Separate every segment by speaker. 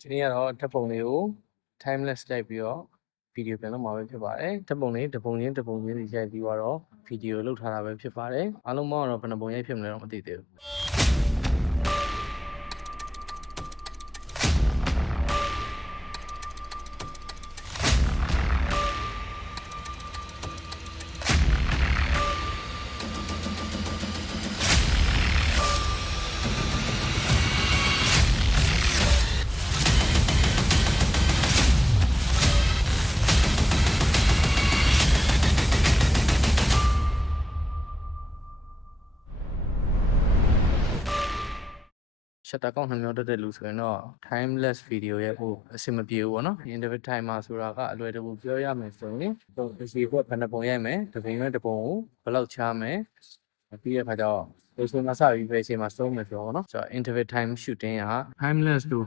Speaker 1: ဒီနေ့ကတော့ဓာတ်ပုံလေးကို timeless ရိုက်ပြီးတော့ဗီဒီယိုပြန်လုပ်မှာပဲဖြစ်ပါတယ်ဓာတ်ပုံလေးတစ်ပုံချင်းတစ်ပုံချင်းစီရိုက်ပြီးတော့ဗီဒီယိုလုပ်ထားတာပဲဖြစ်ပါတယ်အားလုံးပေါင်းတော့ဘယ်နှပုံရိုက်ဖြစ်မလဲတော့မသိသေးဘူး shutter count နှစ်မျိုးတက်တဲ့လူဆိုရင်တော့ timeless video ရဲ့ဟိုအဆင်မပြေဘူးပေါ့နော် interval timer ဆိုတာကအလွယ်တကူပြောရမယ်ဆိုရင်ဟိုဒီဘက်ဘယ်နှပုံရိုက်မယ်တစ်ပိန်နဲ့တစ်ပုံကိုဘယ်လောက်ချမယ်ပြီးတဲ့ခါကျတော့ဒီဆိုမှစပြီးပဲအချိန်မှာစုံးမယ်ဆိုတော့နော်ဆိုတော့ interval time shooting က timeless လို့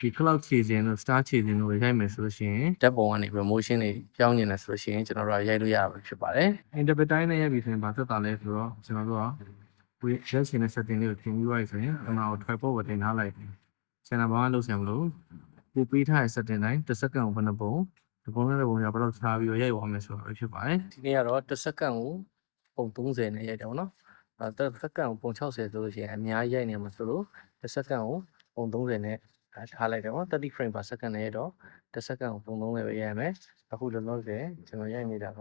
Speaker 1: ဒီ cloud chasing လို့ star chasing လို့ရိုက်မယ်ဆိုလို့ရှိရင်ဓာတ်ပုံကနေ promotion တွေပြောင်းနေတယ်ဆိုလို့ရှိရင်ကျွန်တော်တို့ကရိုက်လို့ရမှာဖြစ်ပါတယ် interval time နဲ့ရိုက်ပြီဆိုရင်ဘာသက်တာလဲဆိုတော့ကျွန်တော်တို့က ဝေရက်ရှင်တဲ့ setting လေးကိုပြင်ပြီးသွားပြီဆိုရင်အမှကို tripod ကိုတင်ထားလိုက်တယ်။ channel ဘာမှလုပ်ဆရာမလို့ကိုပေးထားတဲ့ setting တိုင်းတစ်စက္ကန့်ကိုဘယ်နှပုံဒီပုံနဲ့ဒီပုံရဘယ်လောက်ချားပြီးတော့ရိုက်သွားမယ်ဆိုတာပဲဖြစ်ပါတယ်။ဒီနေ့ကတော့တစ်စက္ကန့်ကိုပုံ30နဲ့ရိုက်တယ်ပေါ့နော်။အဲတစ်စက္ကန့်ကိုပုံ60ဆိုလို့ရှိရင်အများကြီးရိုက်နေမှာဆိုလို့တစ်စက္ကန့်ကိုပုံ30နဲ့ထားလိုက်တယ်ပေါ့30 frame per second နဲ့ရိုက်တော့တစ်စက္ကန့်ကိုပုံ30ပဲရိုက်ရမယ်။အခုလောလောဆယ်ကျွန်တော်ရိုက်နေတာက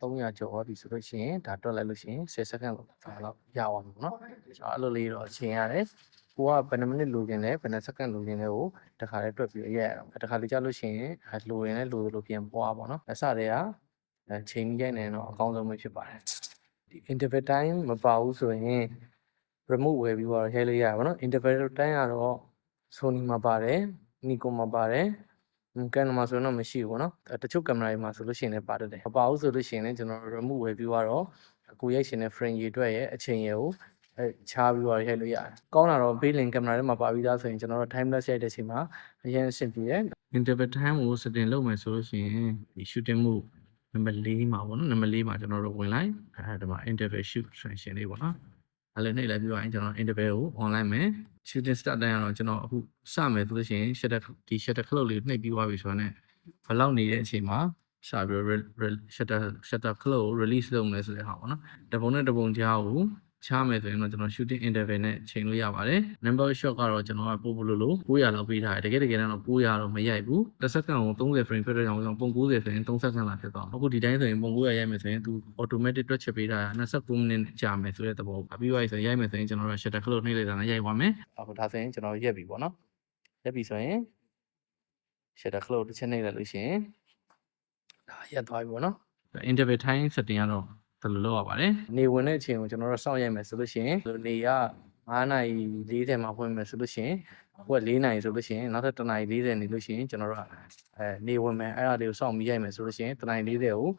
Speaker 1: 300ကျော်သွားပြီဆိုလို့ရှိရင်ဒါတွက်လိုက်လို့ရှိရင်10စက္ကန့်လောက်ရအောင်ပေါ့နော်ကျွန်တော်အဲ့လိုလေးတော့အချိန်ရတယ်ကိုကဘယ်နှမိနစ်လိုချင်လဲဘယ်နှစက္ကန့်လိုချင်လဲကိုတခါလေးတွက်ပြီးရရအောင်တခါလေးကြာလို့ရှိရင်အဲလိုရင်လည်းလိုသလိုပြန်ပွားပါတော့အစတည်းကအဲချိန်ပြီးရိုက်နေတော့အကောင်းဆုံးပဲဖြစ်ပါတယ်ဒီ interval time မပါဘူးဆိုရင် remote ဝယ်ပြီးတော့ရိုက်လို့ရပါတော့ interval time ကတော့ Sony မှာပါတယ် Nikon မှာပါတယ် ကင်မရာဆိုတော့မရှိဘူးပေါ့နော်အဲတချို့ကင်မရာတွေမှာဆိုလို့ရှိရင်လည်းပါတယ်တယ်မပါဘူးဆိုလို့ရှိရင်လည်းကျွန်တော် remote ဝယ်ပြီးတော့ကိုရိုက်ရှင်တဲ့ frame ရေအတွက်ရဲ့အချိန်ရေကိုအဲချားပြီးတော့ရိုက်လို့ရတယ်ကောင်းတာတော့ Beeling ကင်မရာထဲမှာပါပြီးသားဆိုရင်ကျွန်တော်တို့ timeless ရိုက်တဲ့အချိန်မှာအရင်အဆင်ပြေတယ် interval time ကို setting လုပ်မယ်ဆိုလို့ရှိရင်ဒီ shooting mode နံပါတ်၄မှာပေါ့နော်နံပါတ်၄မှာကျွန်တော်တို့ဝင်လိုက်အဲဒီမှာ interval shoot ဆိုရင်လေးပေါ့နော် အဲ့လိုနှိပ်လိုက်ပြီးတော့ကျွန်တော် interval ကို online မယ် shooting start တိုင်းကတော့ကျွန်တော်အခုစမယ်ဆိုလို့ရှိရင် shutter ဒီ shutter clock လေးကိုနှိပ်ပြီးသွားပြီဆိုတော့ ਨੇ ဘယ်လောက်နေတဲ့အချိန်မှာစပြီးတော့ re- re- shutter shutter clock ကို release လုပ်မယ်ဆိုတဲ့ဟာပေါ့နော်တပုံနဲ့တပုံကြားကို ချားမယ်ဆိုရင်တော့ကျွန်တော် shooting interval နဲ့ချိန်လို့ရပါတယ် number shot ကတော့ကျွန်တော်ကပို့ဖို့လို့လို့900လောက်ပေးထားတယ်တကယ်တကယ်တော့900တော့မရိုက်ဘူးတစ်စက္ကန့်ကို30 frame ဖြစ်တဲ့ကြောင့်ကျွန်တော်ပုံ90ဆိုရင်3စက္ကန့်လာဖြစ်သွားအခုဒီတိုင်းဆိုရင်ပုံ900ရိုက်မယ်ဆိုရင်သူ automatic တွက်ချက်ပေးထားတာ29မိနစ်ကြာမယ်ဆိုတဲ့သဘောပြီးသွားပြီဆိုရင်ရိုက်မယ်ဆိုရင်ကျွန်တော်တို့ shutter clock နှိပ်လိုက်တာနဲ့ရိုက်သွားမယ်အခုဒါဆိုရင်ကျွန်တော်ရက်ပြီပေါ့နော်ရက်ပြီဆိုရင် shutter clock တစ်ချက်နှိပ်လိုက်လို့ရှိရင်ဒါရက်သွားပြီပေါ့နော် interval time setting ကတော့ ဘယ်လိုလုပ်ရပါလဲနေဝင်တဲ့အချိန်ကိုကျွန်တော်တို့စောင့်ရိုက်မယ်ဆိုလို့ရှိရင်နေက9နာရီ40မှာဖွင့်မယ်ဆိုလို့ရှိရင်အခုက4နာရီဆိုလို့ရှိရင်နောက်ထပ်1နာရီ40နေလို့ရှိရင်ကျွန်တော်တို့ကအဲနေဝင်မယ်အဲ့ဒါတွေကိုစောင့်ပြီးရိုက်မယ်ဆိုလို့ရှိရင်1နာရီ40ကို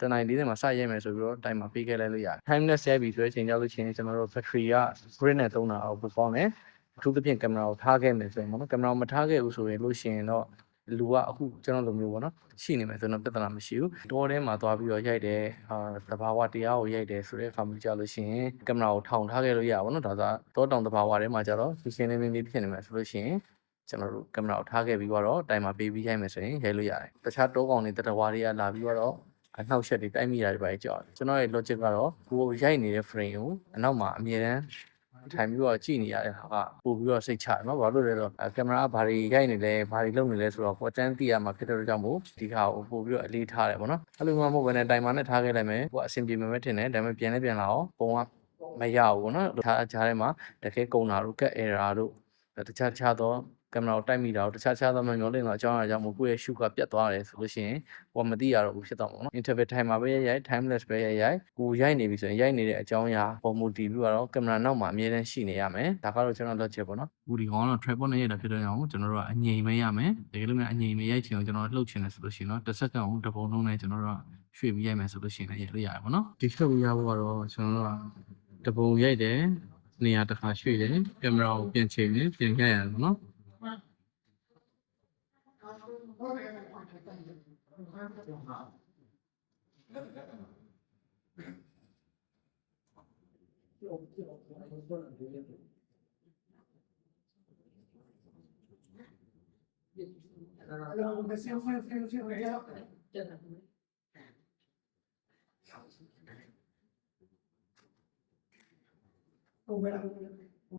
Speaker 1: တနင်္လာနေ့မှာစရိုက်မယ်ဆိုပြီးတော့ time မှာပေးခဲ့လိုက်လို့ရတယ် timeless ရိုက်ပြီဆိုတဲ့အချိန်ကြောက်လို့ရှိရင်ကျွန်တော်တို့ battery က grid နဲ့သုံးတာအောင်ပိုကောင်းတယ်အထူးသဖြင့်ကင်မရာကိုထားခဲ့မယ်ဆိုရင်ပေါ့နော်ကင်မရာကိုမထားခဲ့ဘူးဆိုရင်လို့ရှိရင်တော့ လူကအခုကျွန်တော်လိုမျိုးပေါ့နော်ရှိနေမယ်ဆိုတော့ပြဿနာမရှိဘူးတောထဲမှာသွားပြီးတော့ရိုက်တယ်အာသဘာဝတရားကိုရိုက်တယ်ဆိုတဲ့အခါမျိုးကြာလို့ရှိရင်ကင်မရာကိုထောင်ထားခဲ့လို့ရပါဘောနော်ဒါဆိုတောတောင်သဘာဝထဲမှာကျတော့ဒီရှင်းနေနေလေးဖြစ်နေမယ်ဆိုလို့ရှိရင်ကျွန်တော်တို့ကင်မရာကိုထားခဲ့ပြီးတော့တိုင်မှာပေးပြီးရိုက်မယ်ဆိုရင်ရိုက်လို့ရတယ်တခြားတောကောင်တွေတတဝါတွေကလာပြီးတော့အနှောက်အယှက်တွေတိုက်မိတာတွေပါကြောက်တယ်ကျွန်တော်ရဲ့ logic ကတော့ကိုယ်ရိုက်နေတဲ့ frame ကိုအနောက်မှာအမြဲတမ်း ထိုင်ပြီးတော့ကြည့်နေရတဲ့ဟာကပို့ပြီးတော့စိတ်ချတယ်နော်ဘာလို့လဲဆိုတော့ကင်မရာကဘာတွေရိုက်နေလဲဘာတွေလုပ်နေလဲဆိုတော့ကိုယ်တန်းသိရမှာဖြစ်တဲ့အတွက်ကြောင့်မို့ဒီခါကိုပို့ပြီးတော့အလေးထားတယ်ပေါ့နော်အဲ့လိုမှမဟုတ်ဘဲနဲ့တိုင်မာနဲ့ထားခဲ့လိုက်မယ်ကိုကအဆင်ပြေမယ်ပဲထင်တယ်ဒါပေမဲ့ပြန်လဲပြန်လာအောင်ပုံကမရဘူးပေါ့နော်ထားကြားထဲမှာတကယ်ကုံတာတို့ကက် error တို့ တခြားခြားသောကင်မရာကိုတိုက်မိတာတို့တခြားခြားသောမမျောလင့်တော့အကြောင်းအရာကြောင့်မို့ကိုယ့်ရဲ့ shoot ကပြတ်သွားတယ်ဆိုလို့ရှိရင်ကိုကမသိရတော့ဘူးဖြစ်တော့မှာပေါ့နော် interval time မှာပဲရိုက်ရိုက် timeless ပဲရိုက်ရိုက်ကိုရိုက်နေပြီဆိုရင်ရိုက်နေတဲ့အကြောင်းအရာပုံမူတည်ပြီးတော့ကင်မရာနောက်မှာအမြဲတမ်းရှိနေရမယ်ဒါကတော့ကျွန်တော် logic ပေါ့နော်ဘူးဒီကောင်ကတော့ tripod နဲ့ရိုက်တာဖြစ်တဲ့ကြောင့်ကျွန်တော်တို့ကအငြိမ်ပဲရမယ်တကယ်လို့များအငြိမ်ပဲရိုက်ချင်အောင်ကျွန်တော်လှုပ်ချင်တယ်ဆိုလို့ရှိရင်တော့တစ်စက္ကန့်ကိုတစ်ပုံလုံးနဲ့ကျွန်တော်တို့ကရွှေ့ပြီးရိုက်မယ်ဆိုလို့ရှိရင်လည်းရိုက်လို့ရတယ်ပေါ့နော်ဒီလှုပ်ရဖို့ကတော့ကျွန်တော်တို့ကတပုံရိုက်တယ် နေရာတစ်ခါရွှေ့တယ်ကင်မရာကိုပြင်ချိန်တယ်ပြင်ခဲ့ရတယ်ပေါ့နော်
Speaker 2: ဒီ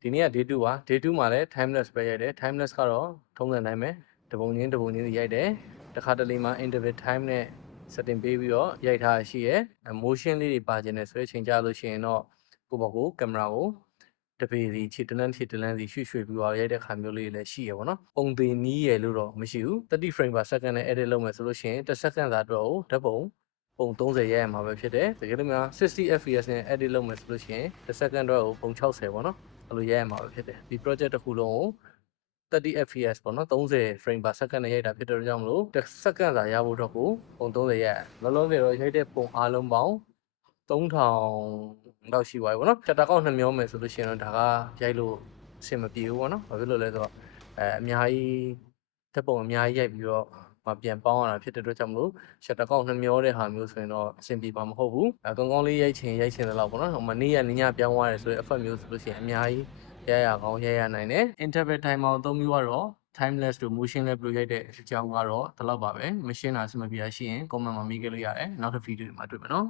Speaker 1: ဒီနေ့က day 2ပါ day 2မှာလည်း timeless ပဲရိုက်တယ် timeless ကတော့ထုံးစံတိုင်းပဲတပုံချင်းတပုံချင်းစီရိုက်တယ်တခါတလေမှာ interval time နဲ့ setting ပေးပြီးတော့ရိုက်ထားရှိရယ် motion လေးတွေပါခြင်းနဲ့ဆိုတဲ့အချိန်ကြာလို့ရှိရင်တော့ကိုယ့်ဘောကိုကင်မရာကိုတပေစီခြေတလန်းခြေတလန်းစီရွှေ့ရွှေ့ပြီးတော့ရိုက်တဲ့ခါမျိုးလေးတွေလည်းရှိရယ်ပေါ့နော်ပုံသေးနီးရယ်လို့တော့မရှိဘူး30 frame per second နဲ့ edit လုပ်မယ်ဆိုလို့ရှိရင်တစ်စက္ကန့်သာအတွက်ကိုဓာတ်ပုံ ပုံ30ရိုက်ရမှာပဲဖြစ်တယ်တကယ်လို့များ 60 fps နဲ့ edit လုပ်မယ်ဆိုလို့ရှိရင်တစ်စက္ကန့်အတွက်ကိုပုံ60ပေါ့နော်အဲ့လိုရိုက်ရမှာပဲဖြစ်တယ်ဒီ project တစ်ခုလုံးကို30 fps ပေါ့နော်30 frame per second နဲ့ရိုက်တာဖြစ်တဲ့အတွက်ကြောင့်မလို့တစ်စက္ကန့်သာရဖို့အတွက်ကိုပုံ30ရိုက်ရလောလောဆယ်တော့ရိုက်တဲ့ပုံအားလုံးပေါင်း3000လောက်ရှိသွားပြီပေါ့နော်ချက်တာကောက်နှမျောမယ်ဆိုလို့ရှိရင်တော့ဒါကရိုက်လို့အဆင်မပြေဘူးပေါ့နော်ဘာဖြစ်လို့လဲဆိုတော့အဲအများကြီးတက်ပုံအများကြီးရိုက်ပြီးတော့ မပြန်ပေါင်းရတာဖြစ်တဲ့အတွက်ကြောင့်မလို့ချက်တာကောက်နှမျောတဲ့ဟာမျိုးဆိုရင်တော့အဆင်ပြေမှာမဟုတ်ဘူးအဲကောင်းကောင်းလေးရိုက်ချင်ရိုက်ချင်တယ်လို့ပေါ့နော်ဟိုမနေ့ကညညပြောင်းသွားတယ်ဆိုရင်အဖက်မျိုးဆိုလို့ရှိရင်အများကြီးရရကောင်းရရနိုင်တယ် interval timer ကိုအသုံးပြုရတော့ timeless တို့ motion လည်းပြလို့ရိုက်တဲ့အကြောင်းကတော့ဒီလောက်ပါပဲ machine လာစမပြရရှိရင် comment မှာမိခဲ့လို့ရတယ်နောက်တစ်ဗီဒီယိုမှာတွေ့မယ်နော်